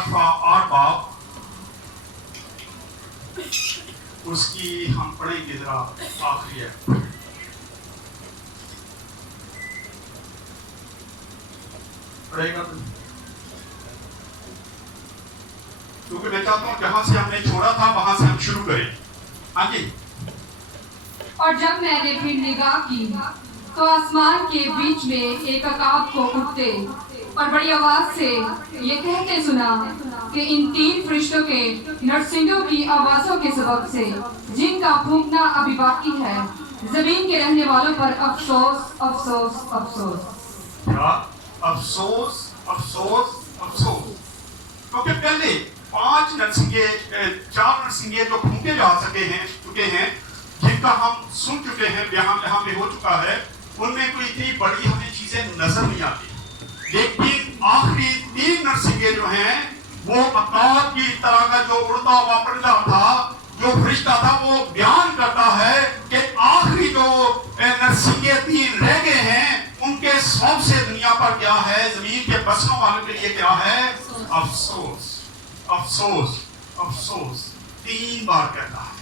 مکاشفہ 8 باب اس کی ہم پڑھیں گے ذرا آخری ہے. پڑھے گا کیونکہ میں چاہتا ہوں جہاں سے ہم نے چھوڑا تھا وہاں سے ہم شروع کریں. ہاں جی. اور جب میں نے پھر نگاہ کی تو آسمان کے بیچ میں ایک عقاب کو اٹھتے اور بڑی آواز سے یہ کہتے سنا کہ ان 3 فرشتوں کے نرسنگوں کی آوازوں کے سبب سے جن کا پھونکنا ابھی باقی ہے زمین کے رہنے والوں پر افسوس افسوس افسوس. کیا افسوس افسوس افسوس. کیونکہ پہلے 4 نرسنگے جو پھونکے جا چکے ہیں جن کا ہم سن چکے ہیں یہاں پہ ہو چکا ہے ان میں کوئی اتنی بڑی ہمیں چیزیں نظر نہیں آتی. لیکن آخری 3 نرسنگے جو ہیں وہ عقاب کی طرح کا جو اڑتا ہوا پرندہ تھا جو فرشتہ تھا وہ بیان کرتا ہے کہ آخری جو نرسنگے 3 رہ گئے ہیں ان کے سبب سے دنیا پر کیا ہے زمین کے بسنے والوں کے لیے کیا ہے افسوس افسوس افسوس. 3 بار کہتا ہے.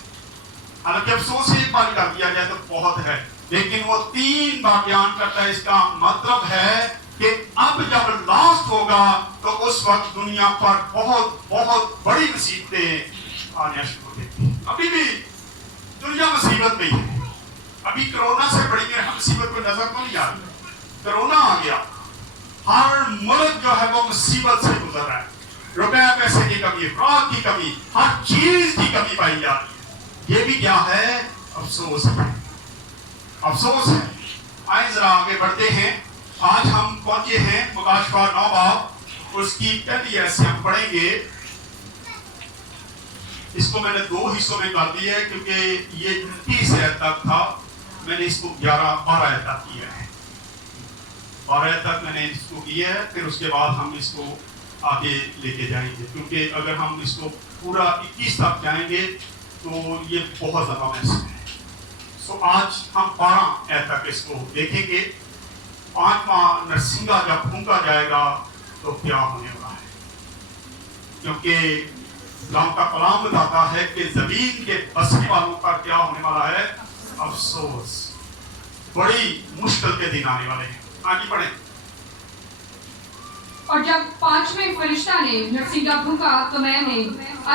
حالانکہ افسوس 1 بار کر دیا جائے تو بہت ہے لیکن وہ 3 بار بیان کرتا ہے. اس کا مطلب ہے کہ اب جب لاسٹ ہوگا تو اس وقت دنیا پر بہت بہت بڑی مصیبتیں آنے شروع ہوتی ہیں. ابھی بھی دنیا مصیبت میں ہے. ابھی کرونا سے بڑی مصیبت کو نظر تو نہیں آ رہی. کرونا آ گیا. ہر ملک جو ہے وہ مصیبت سے گزر رہا ہے. روپے پیسے کی کمی افراد کی کمی ہر چیز کی کمی پائی جاتی ہے. یہ بھی کیا ہے افسوس ہے. افسوس ہے. آئیں ذرا آگے بڑھتے ہیں. آج ہم پہنچے ہیں مکاشفہ 9 باب اس کی پہلی آیت سے ہم پڑھیں گے. اس کو میں نے 2 حصوں میں کر دیا ہے کیونکہ یہ 30 آیت تک تھا. میں نے اس کو 12 آیت تک کیا ہے. 12 آیت تک میں نے اس کو کیا ہے. پھر اس کے بعد ہم اس کو آگے لے کے جائیں گے کیونکہ اگر ہم اس کو پورا 21 تک جائیں گے تو یہ بہت زیادہ محسوس ہے. سو آج ہم 12 آیت تک اس کو دیکھیں گے. 5واں نرسنگا جب پھونکا جائے گا تو کیا ہونے والا ہے کیونکہ اللہ کا کلام بتاتا ہے کہ زمین کے بسنے والوں کا کیا ہونے والا ہے افسوس. بڑی مشکل کے دن آنے والے ہیں. آگے پڑھیں. اور جب 5ویں فرشتہ نے نرسنگا پھونکا تو میں نے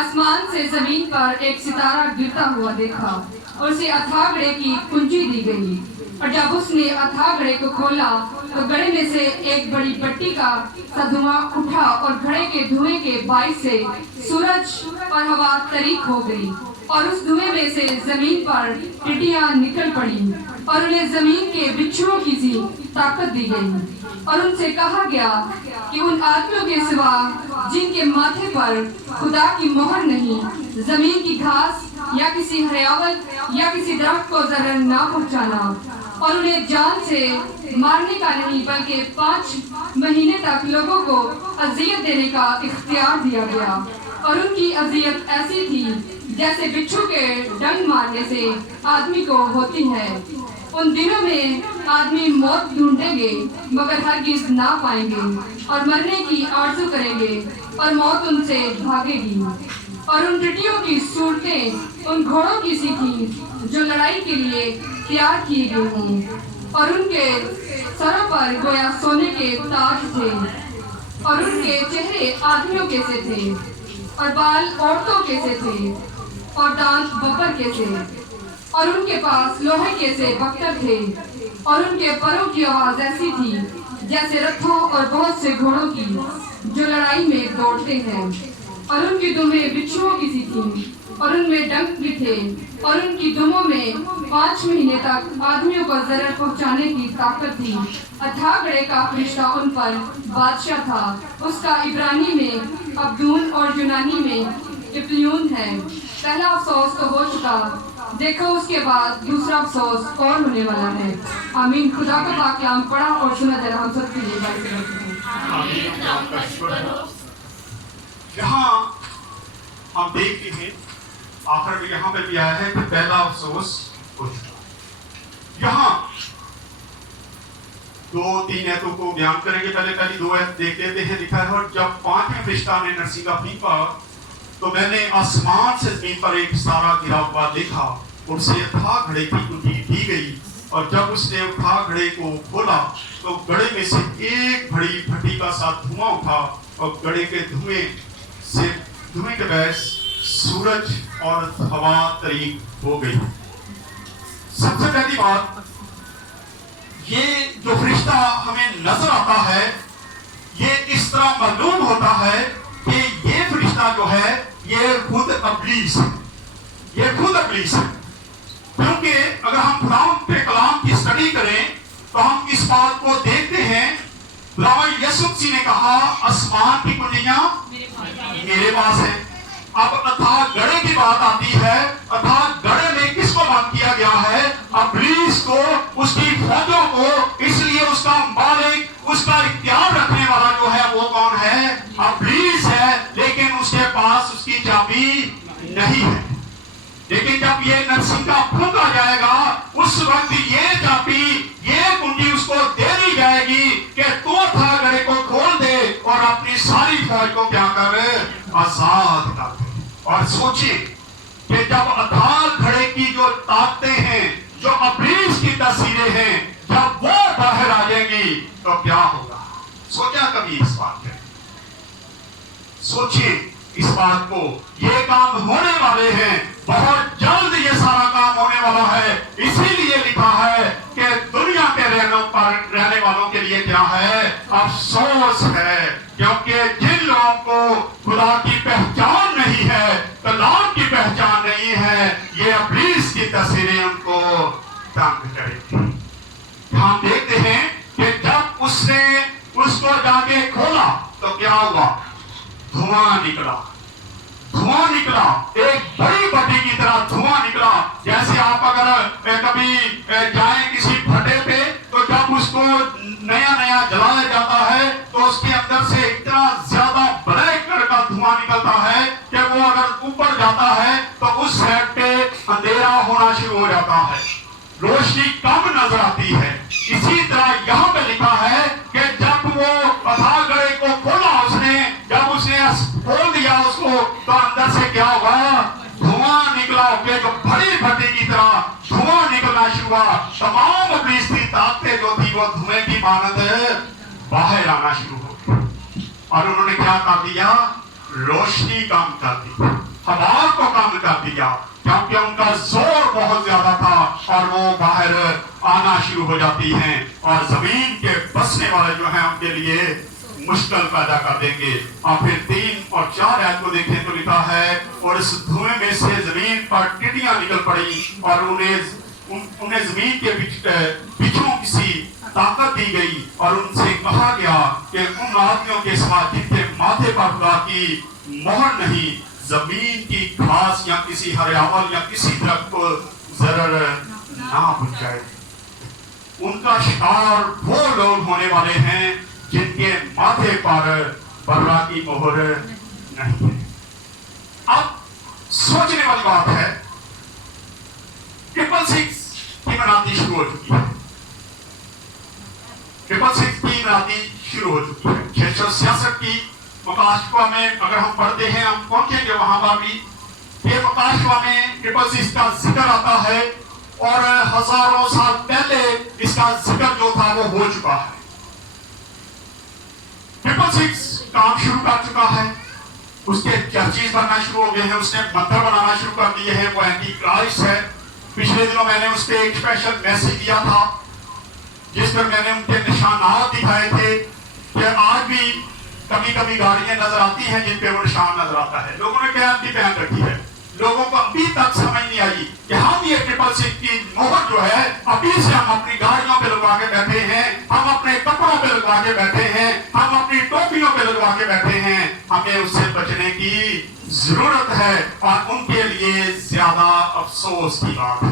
آسمان سے زمین پر ایک ستارہ گرتا ہوا دیکھا اور اسے اتھاگڑے کی کنجی دی گئی. اور جب اس نے اتھاگڑے کو کھولا تو گڑھے میں سے ایک بڑی بٹی کا سا دھواں اٹھا اور گھڑے کے دھوئیں کے باعث سے سورج اور ہوا تاریک ہو گئی اور اس دھوئیں میں سے زمین پر ٹڈیاں نکل پڑیں اور انہیں زمین کے بچھوؤں کی سی طاقت دی گئی. اور ان سے کہا گیا کہ ان آدمیوں کے سوا جن کے ماتھے پر خدا کی مہر نہیں زمین کی گھاس یا کسی ہریاوت یا کسی درخت کو ضرر نہ پہنچانا اور انہیں جان سے مارنے کا نہیں بلکہ 5 مہینے تک لوگوں کو اذیت دینے کا اختیار دیا گیا. اور ان کی اذیت ایسی تھی جیسے بچھو کے ڈنگ مارنے سے آدمی کو ہوتی ہے. ان دنوں میں آدمی موت ڈھونڈیں گے مگر ہرگز نہ پائیں گے اور مرنے کی آرزو کریں گے اور موت ان سے بھاگے گی. اور ان ٹٹیوں کی صورتیں ان گھوڑوں کی سی تھیں جو لڑائی کے لیے تیار کیے گئے ہوں اور ان کے سروں پر گویا سونے کے تاج تھے اور ان کے چہرے آدمیوں کے سے تھے اور بال عورتوں کے سے تھے اور دانت ببر کے سے اور ان کے پاس لوہے کے سے بختر تھے اور ان کے پروں کی آواز ایسی تھی جیسے رتھوں اور بہت سے گھوڑوں کی جو لڑائی میں دوڑتے ہیں. اور ان کی دمیں بچھوؤں کی سی تھیں اور ان میں ڈنک بھی تھے اور ان کی دموں میں 5 مہینے تک آدمیوں کو ضرر پہنچانے کی طاقت تھی. اتھاگڑے کا فرشتہ ان پر بادشاہ تھا. اس کا عبرانی میں ابدون اور یونانی میں اپلیون ہے. پہلا افسوس تو ہو چکا دیکھو اس کے بعد دوسرا افسوس اور ہونے والا ہے. آمین. خدا کا پاک کلام پڑھا اور سنا ذرا ہم سب کے لیے یہاں ہم دیکھتے ہیں آخر میں یہاں پہ بھی آیا ہے کہ پہلا افسوس ہو چکا. یہاں 2-3 आयतों को बयान करेंगे। पहली 2 आयत देख लेते हैं। लिखा है, और जब 5वें फरिश्ता ने नरसिंगा फूंका तो मैंने आसमान से जमीन पर एक सितारा गिरा हुआ देखा, और उसे अथाह घड़े की कुंजी दी गई, और जब उसने अथाह घड़े को खोला तो घड़े में से एक बड़ी भट्टी का सा धुआं उठा, और घड़े के धुएं के बहस सूरज और हवा तरीक हो गई। सबसे पहली बात, ये जो फरिश्ता हमें नजर आता है, ये इस तरह मालूम होता है कि ये फरिश्ता जो है ये खुद इब्लीस है, ये खुद इब्लीस है। क्योंकि अगर हम खुदावंद के कलाम की स्टडी करें तो हम इस बात को देखते हैं, खुदावंद यीशु मसीह ने कहा आसमान की कुंजियां मेरे पास है। अब अथाह घड़े की बात आती है। अथाह घड़े में किसको बंद किया गया है? इब्लीस को, उसकी फौजों को। इसलिए उसका मालिक, उसका इख्तियार रखने वाला जो है वो कौन है? इब्लीस है। लेकिन उसके पास उसकी चाबी नहीं है। लेकिन जब ये नरसिंगा फूंका जाएगा उस वक्त ये चाबी, ये कुंजी उसको दे दी जाएगी कि तू अथाह घड़े को खोल दे और अपनी सारी फौज को क्या कर, आजाद कर दे। और सोचिए कि जब अथाह घड़े की जो ताकतें हैं, जो इब्लीस की तस्वीरें हैं, जब वो बाहर आ जाएंगी तो क्या होगा? सोचा कभी इस बात पे? सोचिए इस बात को। ये काम होने वाले हैं, बहुत जल्द ये सारा काम होने वाला है। इसीलिए लिखा है कि दुनिया के रहने वालों के लिए क्या है? अफसोस है, क्योंकि जिन लोगों को खुदा की पहचान नहीं है, कलाम की पहचान नहीं है, ये इब्लीस की तस्वीरें उनको तंग करेंगी। हम देखते हैं कि जब उसने उसको जाके खोला तो क्या हुआ? धुआं निकला, धुआं निकला, एक बड़ी भट्टी की तरह धुआं निकला। जैसे आप अगर कभी जाएं किसी भट्टे पे तो जब उसको नया नया जलाया जाता है तो उसके अंदर से इतना ज्यादा ब्लैक कलर का धुआं निकलता है कि वो अगर ऊपर जाता है तो उस साइड पे अंधेरा होना शुरू हो जाता है, रोशनी कम नजर आती है। इसी तरह यहाँ पे लिखा है कि जब वो अथाह घड़े को खोला उसने, जब उसने खोल दिया उसको तो अंदर से क्या हुआ? धुआं निकला। जो बड़ी भट्टी की तरह धुआं निकलना शुरू हुआ। तमाम इब्लीस की ताकतें जो थी वो धुएं की मानद बाहर आना शुरू हो गई। और उन्होंने क्या कर दिया? रोशनी कम कर दी, हवा को कम कर दिया, क्योंकि उनका जोर बहुत ज्यादा था और वो बाहर आना शुरू हो जाती हैं और जमीन के बसने वाले जो हैं उनके लिए मुश्किल पैदा कर देंगे। और फिर 3 और 4 आयत को देखें तो लिखा है, और इस धुएं में से जमीन पर टिड्डियां निकल पड़ी और उन्हें जमीन के पीछों किसी ताकत दी गई और उनसे कहा गया कि उन आदमियों के साथ जिनके माथे पर खुदा की मोहर नहीं, जमीन की घास या किसी हरियावल या किसी दरख्त को जरर ना पहुंचाए। उनका शिकार वो लोग होने वाले हैं जिनके माथे पर बर्रा की मोहर नहीं है। अब सोचने वाली बात है, 666 की मनाती शुरू हो चुकी है। 666 की मनाती शुरू हो चुकी है। 666 की मकाशवा में अगर हम पढ़ते हैं, हम पहुंचेंगे वहां पर भी। ये मकाशवा में 666 का जिक्र आता है और हजारों साल पहले इसका जिक्र जो था वो हो चुका है। 666 काम शुरू कर चुका है, उसके चर्चेस बनना शुरू हो गए हैं, उसने मंदिर बनाना शुरू कर दिए हैं, वो एंटी क्राइस्ट है। पिछले दिनों मैंने उस पर एक स्पेशल मैसेज दिया था जिस पर मैंने उनके निशानात दिखाए थे कि आज भी कभी कभी गाड़ियां नजर आती हैं जिन पे वो निशान नजर आता है। लोगों ने क्या पहन रखी है, लोगों को अभी तक समझ नहीं आई कि हम ये 666 की मोहर जो है अभी से हम अपनी गाड़ियों पे लगवा के बैठे हैं, हम अपने कपड़ों पे लगवा के बैठे हैं, हम अपनी टोपियों पे लगवा के बैठे हैं। हमें उससे बचने की जरूरत है और उनके लिए ज्यादा अफसोस की बात है,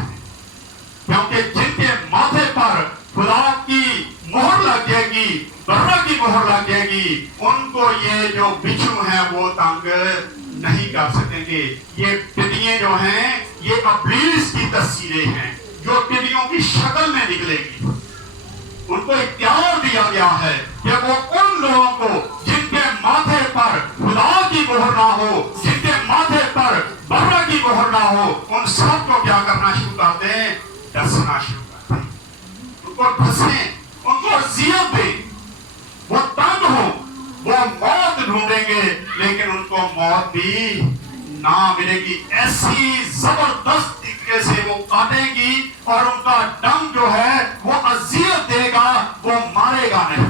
क्योंकि जिनके माथे पर खुदा की मोहर लग जाएगी, बर्रा की मोहर लग जाएगी, उनको ये जो बिच्छू हैं वो तंग नहीं कर सकेंगे। ये टिड्डियां जो हैं ये इब्लीस की तस्वीरें हैं जो टिड्डियों की शक्ल में निकलेगी। उनको इख्तियार दिया गया है कि वो उन लोगों को जिनके माथे पर खुदा की मोहर ना हो, जिनके माथे पर बर्रा की मोहर ना हो, उन सबको क्या करना शुरू कर दें? डसना शुरू कर दें, उनको डसें, उनको अज़ियत दें, वो तंग हो, वो मौत ढूंढेंगे लेकिन उनको मौत भी ना मिलेगी। ऐसी जबरदस्त तरीके से वो काटेगी और उनका डंग जो है वो अज़ियत देगा, वो मारेगा नहीं।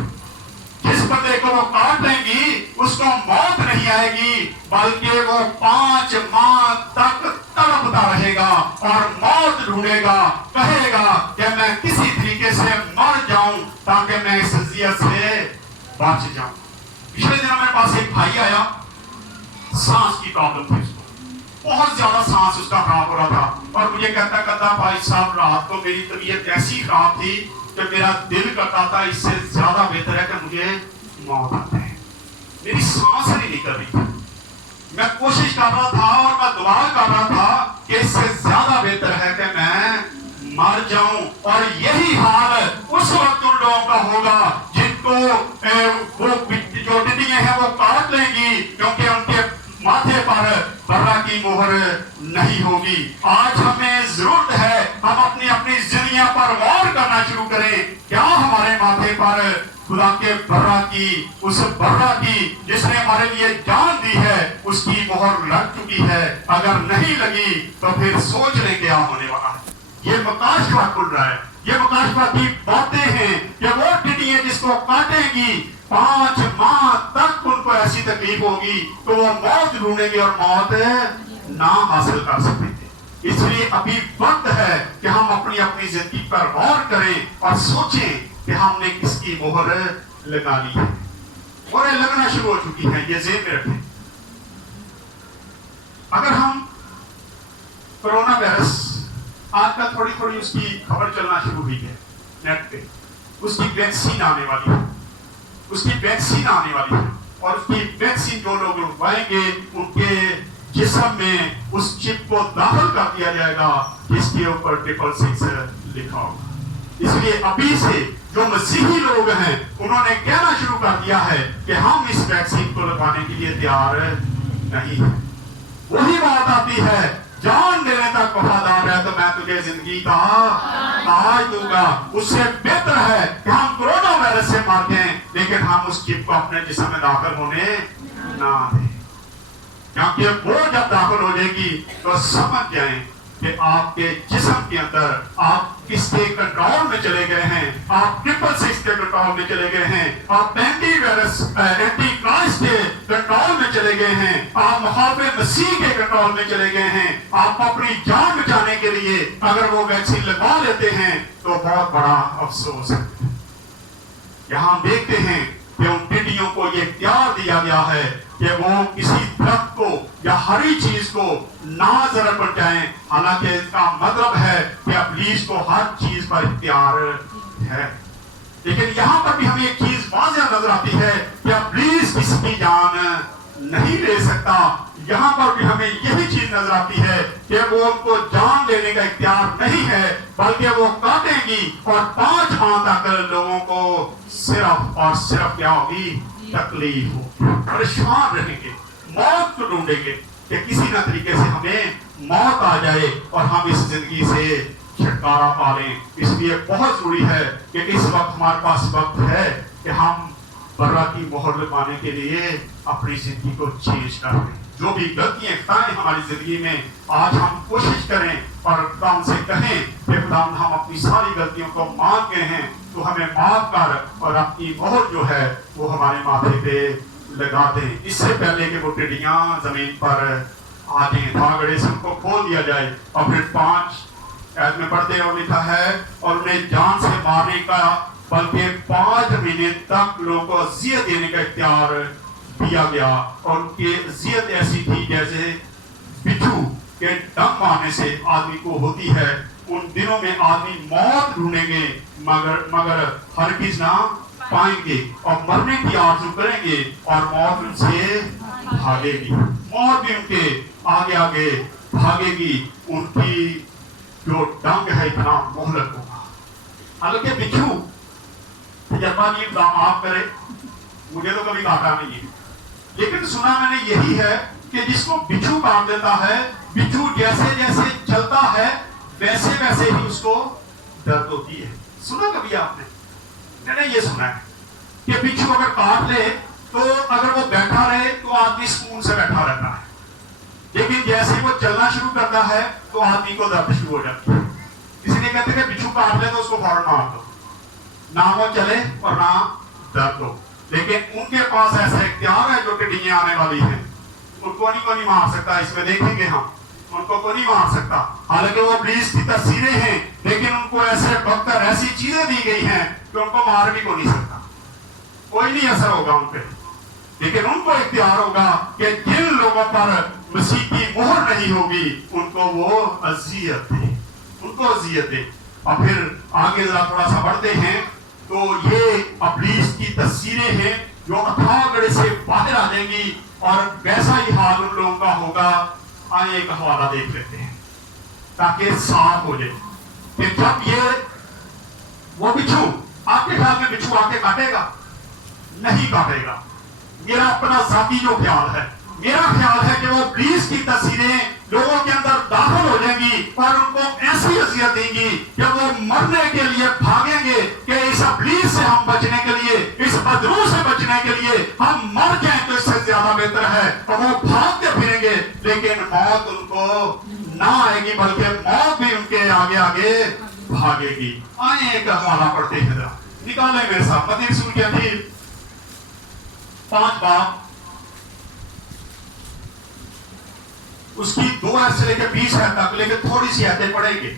जिस बंदे को वो काट लेंगी उसको मौत नहीं आएगी, बल्कि वो 5 माह तक तड़पता रहेगा और मौत ढूंढेगा, कहेगा कि मैं किसी तरीके से मर जाऊं ताकि मैं इस अज़ियत से बच जाऊं। पिछले दिनों मेरे पास एक भाई आया, सांस की प्रॉब्लम थी उसको, बहुत ज्यादा सांस उसका खराब हो रहा था और मुझे कहता भाई साहब रात को मेरी तबीयत ऐसी खराब थी कि मेरा दिल करता था इससे ज्यादा बेहतर है कि मुझे मौत आ जाए, मेरी सांस नहीं निकल रही थी। मैं कोशिश कर रहा था और मैं दुआ कर रहा था कि इससे ज्यादा बेहतर है कि मैं मर जाऊं। और यही हाल उस वक्त उन लोगों का होगा जिनको वो जो टिड्डियां हैं वो काट लेंगी, क्योंकि उनके माथे पर बर्रा की मोहर नहीं होगी। आज हमें जरूरत है हम अपनी अपनी जिंदगियां पर गौर करना शुरू करें। क्या हमारे माथे पर खुदा के बर्रा की, उस बर्रा की जिसने हमारे लिए जान दी है, उसकी मोहर लग चुकी है? अगर नहीं लगी तो फिर सोच लें क्या होने वाला है। ये मकाशवा खुल रहा है, ये मकाशवा की बातें हैं कि वो टिड्डियां जिसको काटेंगी 5 माह तक उनको ऐसी तकलीफ होगी तो वो मौत ढूंढेंगे और मौत ना हासिल कर सकेंगे। इसलिए अभी वक्त है कि हम अपनी अपनी जिंदगी पर गौर करें और सोचें कि हमने किसकी मोहर लगा ली है। मोहरें लगना शुरू हो चुकी हैं, ये ज़हन में रखें। अगर हम कोरोना वायरस आजकल थोड़ी थोड़ी उसकी खबर चलना शुरू हुई है नेट पे, उसकी वैक्सीन आने वाली है, उसकी वैक्सीन आने वाली है और उसकी वैक्सीन जो लोग लगवाएंगे उनके जिस्म में उस चिप को दाखिल कर दिया जाएगा जिसके ऊपर 666 लिखा होगा। इसलिए अभी से जो मसीही लोग हैं उन्होंने कहना शुरू कर दिया है कि हम इस वैक्सीन को लगवाने के लिए तैयार नहीं है। वही बात आती है, जान देने तक वफादार है तो मैं तुझे जिंदगी का ताज दूंगा। उससे बेहतर है कि हम कोरोना वायरस से मर जाएं लेकिन हम उस चिप को अपने जिस्म में दाखिल होने ना दें, क्योंकि वो जब दाखिल हो जाएगी तो समझ जाएं कि आपके जिस्म के अंदर आप किसके कंट्रोल में चले गए हैं। आप 666 के कंट्रोल में चले गए हैं, आप एंटी वायरस एंटी क्राइस्ट के कंट्रोल में चले गए हैं, आप मुखालिफे मसीह के कंट्रोल में चले गए हैं। आप अपनी जान बचाने के लिए अगर वो वैक्सीन लगवा लेते हैं तो बहुत बड़ा अफसोस है। यहाँ हम देखते हैं कि उन टिड्डियों को ये इख्तियार दिया गया है कि वो किसी दरख्त को या हरी चीज को ना जरा पहुंचाएं, हालांकि इसका मतलब है कि इब्लीस को हर चीज पर इख्तियार है। लेकिन यहाँ पर भी हमें एक चीज वाज़ेह नजर आती है कि इब्लीस किसी की जान नहीं ले सकता। यहाँ पर भी हमें यही चीज नजर आती है कि वो उनको जान लेने का इख्तियार नहीं है, बल्कि वो काटेंगी और 5 माह तक लोगों को सिर्फ और सिर्फ क्या होगी? तकलीफ होगी, परेशान रहेंगे, मौत को ढूंढेंगे कि किसी न तरीके से हमें मौत आ जाए और हम इस जिंदगी से छुटकारा पा लें। इसलिए बहुत जरूरी है कि इस वक्त हमारे पास वक्त है कि हम बर्रा की मोहर लगवाने के लिए अपनी जिंदगी को चेंज कर लें। जो भी गलतियां खाएं हमारी जिंदगी में, आज हम कोशिश करें और खुदा से कहें कि खुदा हम अपनी सारी गलतियों को मान गए हैं, तो हमें माफ कर और अपनी मोहर जो है वो हमारे माथे पे लगा दें। इससे पहले कि वो टिड्डियां जमीन पर आ जाएं, धागड़े से उनको खोल दिया जाए और फिर 5 ऐड में पढ़ते और लिखा है और उन्हें जान से मारने का बल्कि 5 महीने तक लोगों को अज़ियत देने का इख्तियार दिया गया। और उनकी अज़ियत ऐसी थी जैसे बिच्छू के डंक मारने से आदमी को होती है। उन दिनों में आदमी मौत ढूंढेंगे मगर हरगिज़ ना पाएंगे और मरने की आरज़ू करेंगे और मौत उनसे भागेगी। मौत भी उनके आगे आगे भागेगी। उनकी जो डंक है इतना मोहलक होगा। हालांकि बिच्छू तजर्बा भी आप करें, मुझे तो कभी काटा नहीं है, लेकिन सुना मैंने यही है कि जिसको बिच्छू काट देता है, बिच्छू जैसे जैसे चलता है वैसे वैसे ही उसको दर्द होती है। सुना कभी आपने? मैंने ये सुना है कि बिच्छू अगर काट ले तो अगर वो बैठा रहे तो आदमी सुकून से बैठा रहता है, लेकिन जैसे ही वो चलना शुरू करता है तो आदमी को दर्द शुरू हो जाती है। इसलिए कहते हैं कि बिच्छू काट ले तो उसको फौरन मार दो, ना वो चले और ना दर्द हो। लेकिन उनके पास ऐसा इख्तियार है जो टिड्डियां आने वाली हैं, उनको नहीं मार सकता, इसमें देखेंगे हम, उनको को नहीं मार सकता। हालांकि वो इब्लीस की तस्वीरें हैं, लेकिन उनको ऐसे बख्तर ऐसी चीजें दी गई हैं कि उनको मार भी को नहीं सकता, कोई नहीं असर होगा उन पे। लेकिन उनको इख्तियार होगा कि जिन लोगों पर मसीह की मोहर नहीं होगी उनको वो अजियत दे, उनको अजियत दे। और फिर आगे जरा थोड़ा सा बढ़ते हैं तो ये इब्लीस की तस्वीरें हैं जो अथाह से बाहर आ जाएंगी और वैसा ही हाल उन लोगों का होगा। आइए एक हवाला देख लेते हैं ताकि साफ हो जाए कि जब ये वो बिच्छू, आपके ख्याल में बिच्छू आके काटेगा? नहीं काटेगा। मेरा अपना जाती जो ख्याल है, मेरा ख्याल है कि वो इब्लीस की तस्वीरें लोगों के अंदर दाखिल हो जाएंगी और उनको ऐसी अजियत देंगी कि वो मरने के लिए भागेंगे कि इस इब्लीस से हम बचने के लिए, इस बदरू से बचने के लिए हम मर जाएं तो इससे ज्यादा बेहतर है। और वो भागते फिरेंगे लेकिन मौत उनको ना आएगी, बल्कि मौत भी उनके आगे आगे भागेगी। आइए एक हवाला पढ़ते हैं, जरा निकाले मेरे साथ मत्ती रसूल की अंजील 5 बाब, उसकी 2 आयत से लेकर 20 आयत तक, लेकर थोड़ी सी आयतें पढ़ेंगे।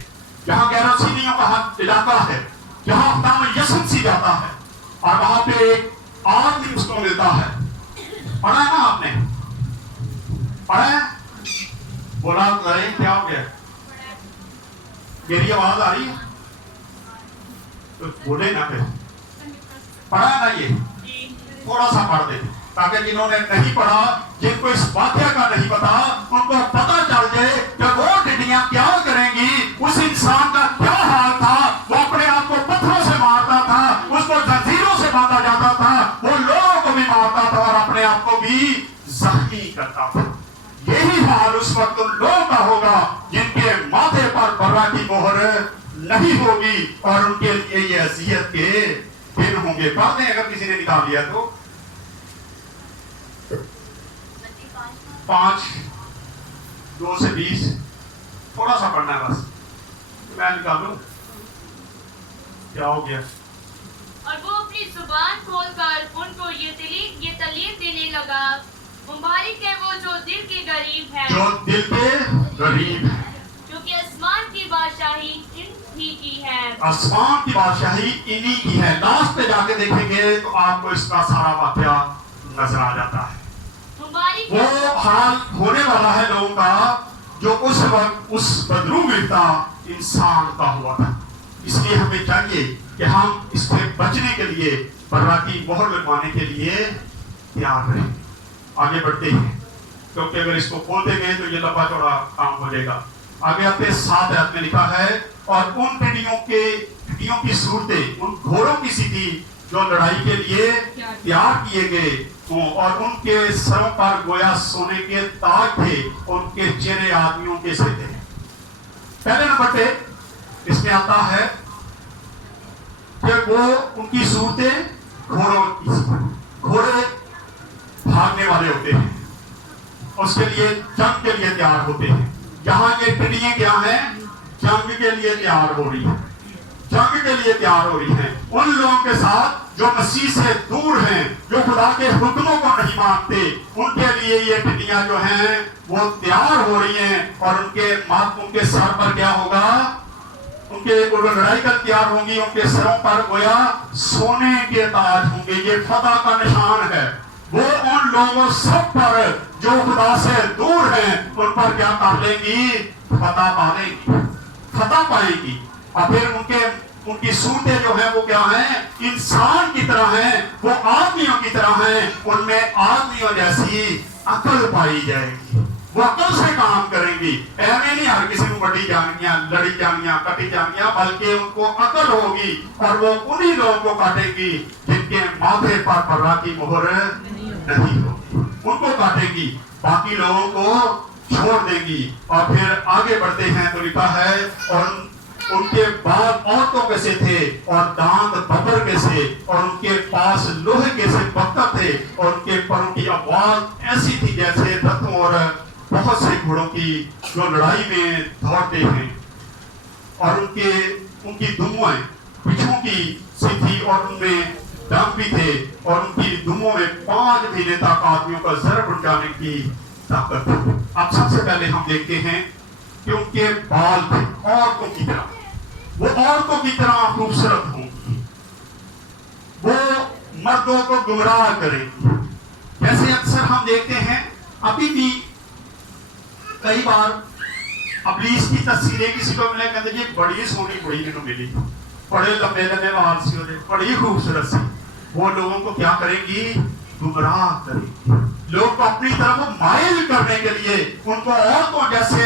जहां गैरोसीनियों का इलाका है, जहां अफ्ताम यसुन सी जाता है और वहां पे एक आदमी उसको मिलता है। पढ़ा है ना आपने? पढ़ा है? बोला अरे क्या हो गया? मेरी आवाज आ रही है तो बोले ना, फिर पढ़ा है ना? ये थोड़ा सा पढ़ दे ताकि जिन्होंने नहीं पढ़ा, जिनको इस वाक्य का नहीं पता, उनको पता चल जाए कि वो टिड्डियां क्या करेंगी, उस इंसान का क्या हाल था। वो अपने आप को पत्थरों से मारता था, उसको जंजीरों से बांधा जाता था, वो लोगों को भी मारता था और अपने आप को भी जख्मी करता था। यही हाल उस वक्त उन लोगों का होगा जिनके माथे पर बर्रा की मोहर नहीं होगी और उनके लिए ये अजियत के दिन होंगे। बात नहीं, अगर किसी ने निकाल लिया तो 5 2 से 20 थोड़ा सा पढ़ना है बस, मैं निकालूं। क्या हो गया? और वो अपनी जुबान खोलकर उनको ये तलीब देने लगा, मुबारक है वो जो दिल के गरीब है, जो दिल के गरीब है, क्योंकि आसमान की बादशाही इन्हीं की है। आसमान की बादशाही इन्हीं की है। लास्ट पे जाके देखेंगे तो आपको इसका सारा वाकया नजर आ जाता है। वो हाल होने वाला है लोगों का जो उस वक्त उस बदरू गिरता इंसान का हुआ था। इसलिए हमें चाहिए कि हम इससे बचने के लिए, बर्रा की मोहर लगवाने के लिए तैयार रहें। आगे बढ़ते हैं क्योंकि अगर इसको खोलते गए तो ये लंबा चौड़ा काम हो जाएगा। आगे आते 7 आयत में लिखा है, और उन टिड्डियों की सूरतें उन घोड़ों की सी थी जो लड़ाई के लिए तैयार किए गए हों, और उनके सरों पर गोया सोने के ताज थे, उनके चेहरे आदमियों के से थे। पहले नंबर पे इसमें आता है कि वो उनकी सूरतें घोड़ों की, घोड़े भागने वाले होते हैं, उसके लिए जंग के लिए तैयार होते हैं। जहां ये टिड्डियां क्या हैं? जंग के लिए तैयार हो रही है, जंग के लिए तैयार हो रही हैं उन लोगों के साथ जो मसीह से दूर हैं, जो खुदा के हुक्मों को नहीं मानते। उनके लिए ये टिड्डियां जो हैं वो तैयार हो रही हैं और उनके सर पर क्या होगा? उनके लड़ाई कर तैयार होंगी, उनके सरों पर गोया सोने के ताज होंगे। ये फतह का निशान है। वो उन लोगों सब पर जो खुदा से दूर हैं उन पर क्या कर लेंगी? फतह पा लेंगी, फतह पाएगी। और फिर उनकी सूरतें जो है वो क्या है? इंसान की तरह हैं, वो आदमियों की तरह हैं, उनमें आदमियों जैसी अकल पाई जाएगी। वो अकल से काम करेंगी। ऐਵੇਂ नहीं हर किसी को बड़ी जानियां, लड़ी जानियां, कटी जानियां, बल्कि उनको अकल होगी और वो उन्हीं लोगों को काटेंगी जिनके माथे पर पर्रा की मोहर नहीं होगी, उनको काटेंगी, बाकी लोगों को छोड़ देंगी। और फिर आगे बढ़ते हैं तो लिखा है और उनके बाल औरतों के से थे और दांत बबर के से और उनके पास लोहे के से पत्थर थे और उनके परों की आवाज ऐसी थी जैसे रथों और बहुत से घोड़ों की जो लड़ाई में दौड़ते हैं। और उनकी दुमुएं पिछों की सी थी और उनमें दम भी थे और उनकी दुमों में 5 महीने तक आदमियों का जर उड़ जाने की ताकत थी। अब सबसे पहले हम देखते हैं कि उनके बाल थे औरतों की तरह, वो औरतों की तरह खूबसूरत होंगी, वो मर्दों को गुमराह करेंगी। जैसे अक्सर हम देखते हैं अभी भी कई बार अबलीस की तस्वीरें किसी को मिले, कहते जी बड़ी सोनी कुड़ी मैनू मिली, बड़े लंबे लंबे वाल सी ओदे, बड़ी खूबसूरत सी। वो लोगों को क्या करेंगी? गुमराह करेंगी। लोग को अपनी तरफ माइल करने के लिए उनको औरतों जैसे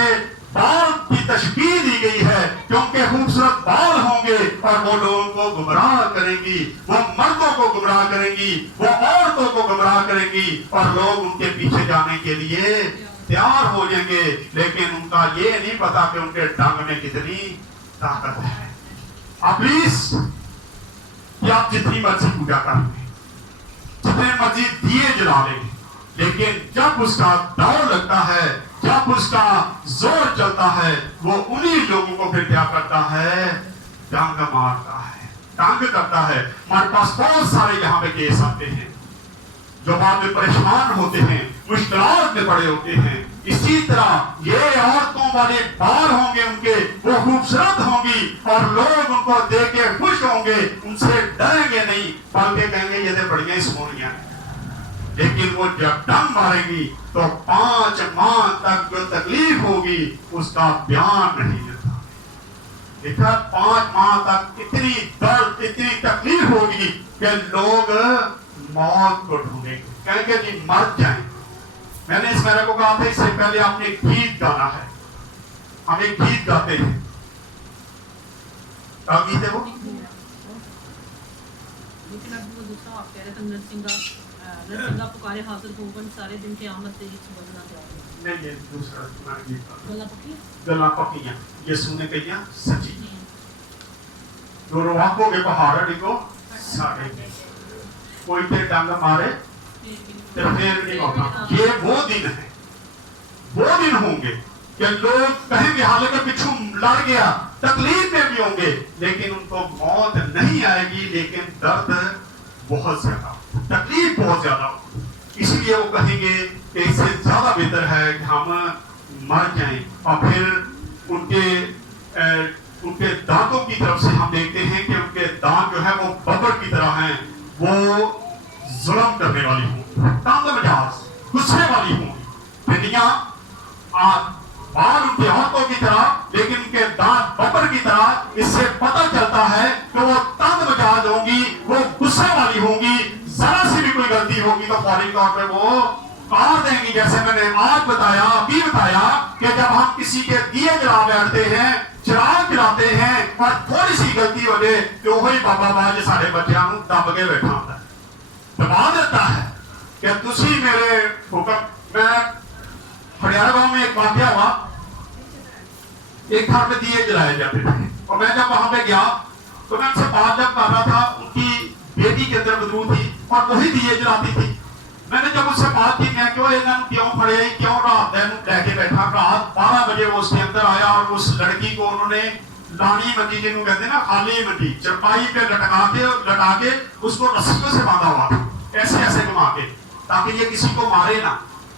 बाल की तशबीह दी गई है कि उनके खूबसूरत बाल होंगे और वो लोगों को गुमराह करेंगी, वो मर्दों को गुमराह करेंगी, वो औरतों को गुमराह करेंगी और लोग उनके पीछे जाने के लिए तैयार हो जाएंगे। लेकिन उनका ये नहीं पता कि उनके डंग में कितनी ताकत है। अबलीस कि आप जितनी मर्जी पूजा कर लें, जितने मर्जी दिए जला लें, लेकिन जब उसका दौर लगता है, जब उसका जोर चलता है, वो उन्हीं लोगों को फिर क्या करता है? डंग मारता है, तंग करता है। हमारे पास बहुत सारे यहाँ पे केस आते हैं जो बाद में परेशान होते हैं, मुश्किलात में पड़े होते हैं। इसी तरह ये औरतों वाले बाल होंगे उनके, वो खूबसूरत होंगी और लोग उनको देख के खुश होंगे, उनसे डरेंगे नहीं, बल्कि कहेंगे ये तो बढ़िया ही सोनिया। लेकिन वो जब डंग मारेंगी तो 5 माह तक जो तकलीफ होगी उसका बयान नहीं होता। देखा 5 माह तक इतनी दर्द, इतनी तकलीफ होगी कि लोग मौत को ढूंढेंगे, कहेंगे जी मर जाएं। मैंने इस मेरे को कहा था इससे पहले आपने गीत गाना है, हम एक गीत गाते हैं। क्या गीत है वो? लेकिन अब वो दूसरा आप कह रहे थे नरसिंगा पुकारे हाजिर होवन सारे दिन के आमद से ये बोलना चाहते हैं। नहीं, ये दूसरा तुम्हारा गीत गला पकी गला पकियां ये सुनने कहियां सच्ची दोनों आंखों के पहाड़ डिगो सारे कोई ते डंग मारे तो फिर नहीं होता। ये वो दिन है, वो दिन होंगे कि लोग कहेंगे हालांकि पिछू लड़ गया, तकलीफ में भी होंगे, लेकिन उनको मौत नहीं आएगी, लेकिन दर्द बहुत ज्यादा, तकलीफ बहुत ज्यादा होगी। इसलिए वो कहेंगे कि इससे ज्यादा बेहतर है कि हम मर जाएं। और फिर उनके दांतों की तरफ से हम देखते हैं कि उनके दांत जो है वो बबर की तरह हैं, वो जुल्म करने वाली होंगी, तंग मिजाज, गुस्से वाली होंगी। पिंडियां बाल उनकी औरतों की तरह, लेकिन उनके दांत बबर की तरह। इससे पता चलता है कि वो तंग मिजाज होंगी, वो गुस्से वाली होंगी, जरा सी भी कोई गलती होगी तो फौरी तौर पे वो काट देंगी। जैसे मैंने आज बताया, अभी बताया कि जब हम किसी के दिए जला बैठते हैं, चिराग जलाते हैं और थोड़ी सी गलती हो जाए तो वही बाबा बाज साढ़े बच्चों को दब के बैठा होता है, दबा देता है कि तुसी मेरे हुक्म। मैं हरियाणा गांव में एक वाक्य हुआ, एक घर में दिए जलाए जाते थे और मैं जब वहां पे गया तो मैं उनसे बात जब कर रहा था, उनकी बेटी के अंदर बदबू थी और वही दिए जलाती थी। मैंने जब उससे बात की, मैं क्यों फड़े, क्यों रात लेके बैठा, रात 12 बजे वो उसके अंदर आया और उस लड़की को उन्होंने लानी मंडी जिन्होंने कहते हैं ना, खाली मंडी चरपाई पे लटा के उसको रस्सियों से बांधा हुआ था, ऐसे ऐसे घुमा के, ताकि ये किसी को मारे ना।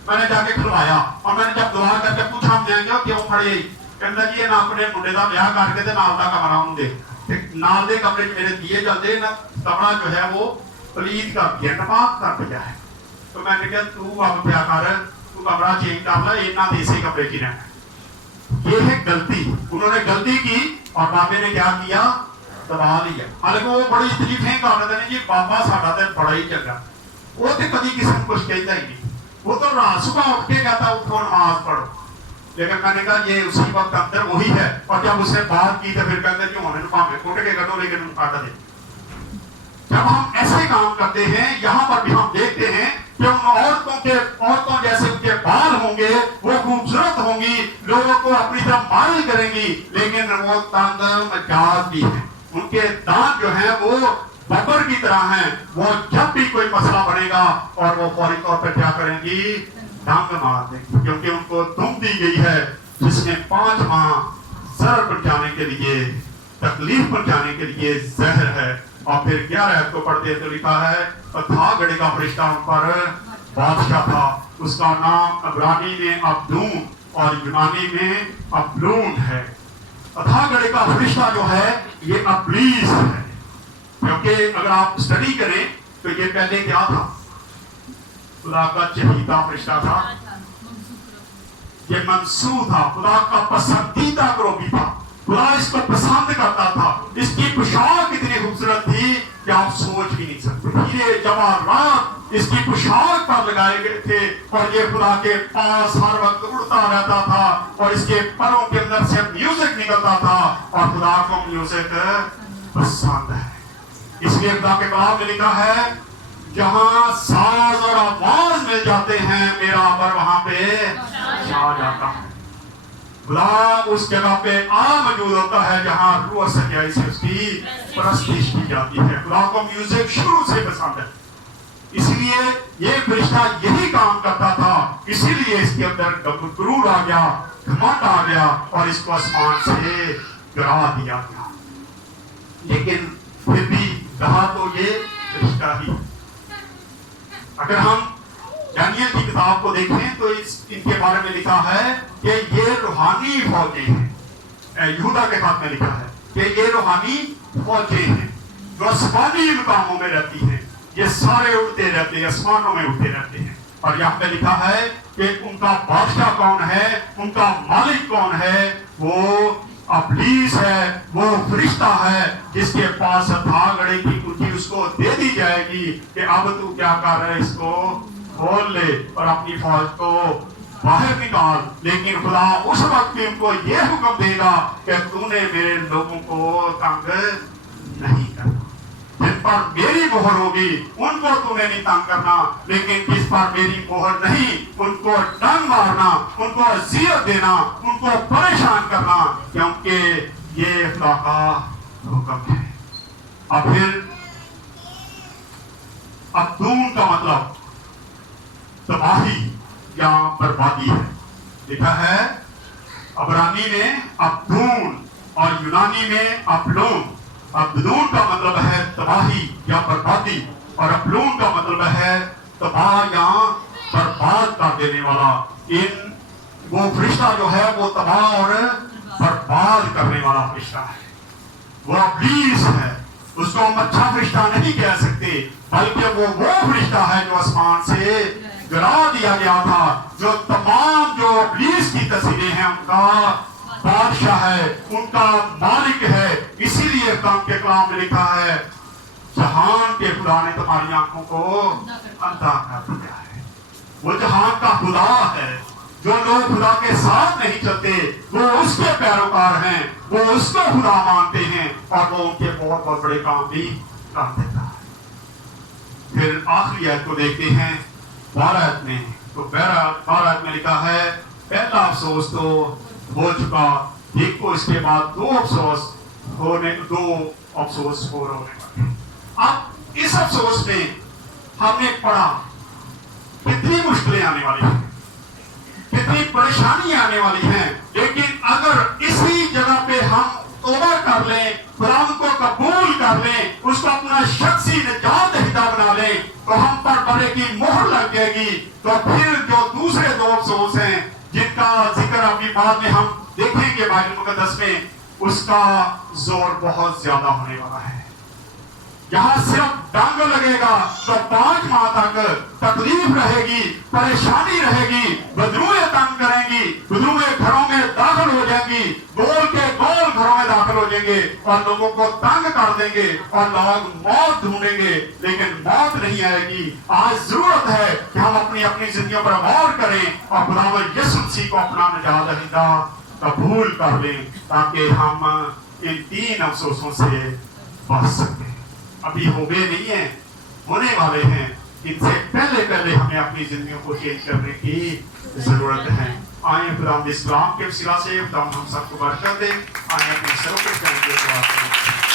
मैंने जाके खिलवाया और मैंने जब दुआ करके पूछा मैं क्यों फड़े, कहता जी ना अपने मुंडे का ब्याह करके ते नाल दा कमरा होंगे ते नाल दे कमरे च मेरे दिए चलते ना, कमरा जो है वो पलीत कर दिया, नपाक कर दिया है। तो मैंने कहा तू अब क्या कर, तू कमरा चेंज कर ला, इन्ना देसी कमरे की रहना। ये है गलती, उन्होंने गलती की और बाबे ने क्या किया, दबा लिया। हालांकि वो बड़ी तरीफें कर रहे थे जी बाबा साडा ते बड़ा ही चंगा, वो ते कभी किसी को कुछ कहता ही नहीं। वो तो सुबह उठ के कहता उठो नमाज पढ़ो, लेकिन मैंने कहा ये उसी वक्त अंदर वही है। और जब उसने बात की तो फिर कहते क्यों हमें भावे उठ के कर दो, लेकिन काटा दे। जब हम ऐसे काम करते हैं, यहाँ पर भी हम देखते हैं कि उन औरतों जैसे उनके बाल होंगे, वो खूबसूरत होंगी, लोगों को अपनी तरफ माइल करेंगी, लेकिन वो तंग मिजाज भी है। उनके दांत जो हैं वो बबर की तरह हैं। वो जब भी कोई मसला बनेगा और वो फौरी तौर पर क्या करेंगी, डांग मार देंगी, क्योंकि उनको दुम दी गई है जिसमें 5 माह जहर पहुंचाने के लिए, तकलीफ पहुंचाने के लिए जहर है। और फिर 11 को पढ़ते तो लिखा है अथागड़े का फरिश्ता उन पर बादशाह था, उसका नाम इब्रानी में अब्दून और यूनानी में अब्लून है। अथागड़े का फरिश्ता जो है ये इब्लीस है, क्योंकि अगर आप स्टडी करें तो ये पहले क्या था, खुदा का चहीता फरिश्ता था, ये मंसूर था, खुदा का पसंदीदा करोबी था, खुदा इसको पसंद करता था। इसकी पोशाक इतनी खूबसूरत थी कि आप सोच भी नहीं सकते। हीरे जवाहरात इसकी पोशाक पर लगाए गए थे और ये खुदा के पास हर वक्त उड़ता रहता था और इसके परों के अंदर से म्यूजिक निकलता था और खुदा को म्यूजिक पसंद है। इसलिए खुदा के कलाम में लिखा है जहां साज और आवाज मिल जाते हैं मेरा अबर वहां पे छा जाता है। खुदा उस जगह पे मौजूद होता है जहां रूह और सच्चाई से उसकी परस्तिश की जाती है। खुदा को म्यूजिक शुरू से पसंद है, इसलिए ये फरिश्ता यही काम करता था, इसीलिए इसके अंदर गुरूर आ गया, घमंड आ गया और इसको आसमान से गिरा दिया गया। लेकिन फिर भी रहा तो ये फरिश्ता ही। अगर हम दानियल की किताब को देखें तो इनके बारे में लिखा है कि ये रूहानी फौजें हैं। यहूदा के खात में लिखा है कि ये रूहानी फौजें हैं जो आसमानी मुकामों में रहती हैं। ये सारे उड़ते रहते हैं, आसमानों में उड़ते रहते हैं। और यहाँ पे लिखा है कि उनका बादशाह कौन है, उनका मालिक कौन है, वो इब्लीस है, वो फरिश्ता है जिसके पास अथागड़े की कुंजी उसको दे दी जाएगी कि अब तू क्या कर रहा है, इसको खोल ले और अपनी फौज को बाहर निकाल। लेकिन खुदा उस वक्त भी उनको ये हुक्म देगा कि तूने मेरे लोगों को तंग नहीं करना, जिन पर मेरी मोहर होगी उनको तूने नहीं तंग करना, लेकिन जिस पर मेरी मोहर नहीं उनको डंग मारना, उनको अज़ियत देना, उनको परेशान करना, क्योंकि ये खुदा का हुक्म है। अब फिर अब्दून का मतलब तबाही या बर्बादी है। लिखा है अबरानी में अब्दून और यूनानी में अब्लून। अब्दून का मतलब है तबाही या बर्बादी और अब्लून का मतलब है तबाह या बर्बाद कर देने वाला। इन वो फरिश्ता जो है वो तबाह और बर्बाद करने वाला फरिश्ता है, वो इब्लीस है। उसको हम अच्छा फरिश्ता नहीं कह सकते, बल्कि वो फरिश्ता है जो आसमान से गिरा दिया गया था, जो तमाम जो इब्लीस की तस्वीरें हैं उनका बादशाह है, उनका मालिक है। इसीलिए के कलाम में लिखा है जहान के खुदा ने तुम्हारी आंखों को अंधा कर दिया है। वो जहान का खुदा है। जो लोग खुदा के साथ नहीं चलते वो उसके पैरोकार हैं, वो उसको खुदा मानते हैं और वो उनके बहुत बहुत बड़े काम भी कर देता है। फिर आखिरी आयत को देखते हैं 12 में। तो 12 में लिखा है पहला अफसोस तो हो चुका, एक को इसके बाद दो अफसोस होने वाले। अब इस अफसोस में हमने पढ़ा कितनी मुश्किलें आने वाली हैं, कितनी परेशानी आने वाली हैं, लेकिन अगर इसी जगह पे हम तौबा कर लें, खुदा को कबूल कर लें, उसको अपना शख्सी निजात दहिता बना लें, तो हम पर बड़े की मोहर लग जाएगी। तो फिर जो दूसरे दो अफसोस हैं जिनका जिक्र अभी बाद में हम देखेंगे बाइबल मुकद्दस में, उसका जोर बहुत ज्यादा होने वाला है। यहाँ सिर्फ डांग लगेगा तो 5 माह तक तकलीफ रहेगी, परेशानी रहेगी, बदरूएं तंग करेंगी, बदरूएं घरों में दाखिल हो जाएंगी, गोल के गोल घरों में दाखिल हो जाएंगे। और लोगों को तंग कर देंगे और लोग मौत ढूंढेंगे, लेकिन मौत नहीं आएगी। आज जरूरत है कि हम अपनी अपनी जिंदगियों पर गौर करें और खुदावंद यीशु मसीह को अपना निजात दहिंदा कबूल कर लें, ताकि हम इन 3 अफसोसों से बच सकें। अभी हो गए नहीं है, होने वाले हैं। इनसे पहले पहले हमें अपनी जिंदगियों को चेंज करने की जरूरत है। आइए खुदावंद इस कलाम के वसीला से खुदावंद हम सबको बरकत दे। आइए अपने सरों पे दुआ करें।